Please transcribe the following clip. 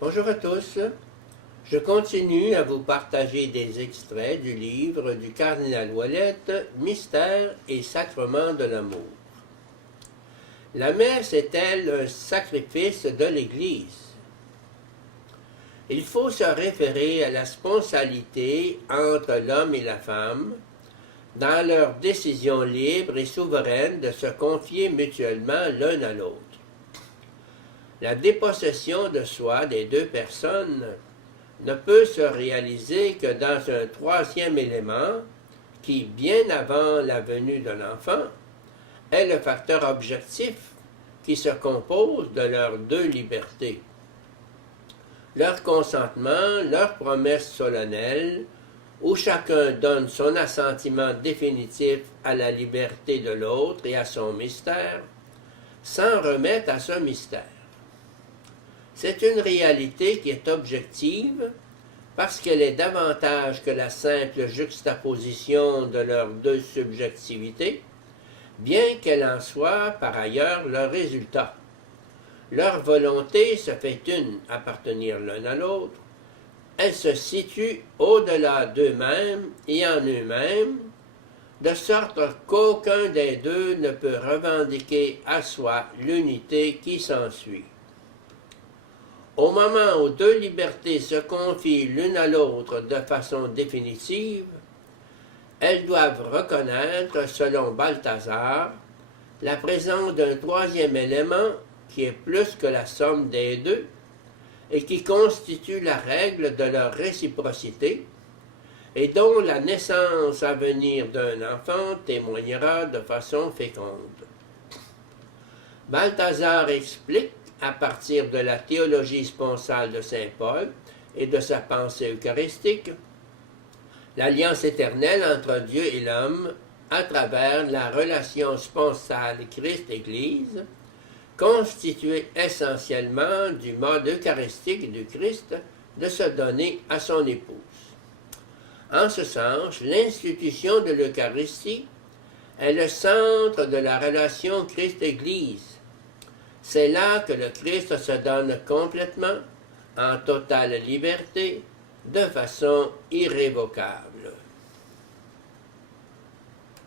Bonjour à tous. Je continue à vous partager des extraits du livre du cardinal Ouellette, Mystère et sacrement de l'amour. La messe est-elle un sacrifice de l'Église? Il faut se référer à la sponsalité entre l'homme et la femme dans leur décision libre et souveraine de se confier mutuellement l'un à l'autre. La dépossession de soi des deux personnes ne peut se réaliser que dans un troisième élément qui, bien avant la venue de l'enfant, est le facteur objectif qui se compose de leurs deux libertés. Leur consentement, leur promesse solennelle, où chacun donne son assentiment définitif à la liberté de l'autre et à son mystère, s'en remettent à ce mystère. C'est une réalité qui est objective parce qu'elle est davantage que la simple juxtaposition de leurs deux subjectivités, bien qu'elle en soit par ailleurs le résultat. Leur volonté se fait une, appartenir l'un à l'autre. Elle se situe au-delà d'eux-mêmes et en eux-mêmes, de sorte qu'aucun des deux ne peut revendiquer à soi l'unité qui s'ensuit. Au moment où deux libertés se confient l'une à l'autre de façon définitive, elles doivent reconnaître, selon Balthazar, la présence d'un troisième élément qui est plus que la somme des deux et qui constitue la règle de leur réciprocité et dont la naissance à venir d'un enfant témoignera de façon féconde. Balthazar explique, à partir de la théologie sponsale de saint Paul et de sa pensée eucharistique, l'alliance éternelle entre Dieu et l'homme à travers la relation sponsale Christ-Église, constituée essentiellement du mode eucharistique du Christ de se donner à son épouse. En ce sens, l'institution de l'Eucharistie est le centre de la relation Christ-Église. C'est là que le Christ se donne complètement, en totale liberté, de façon irrévocable.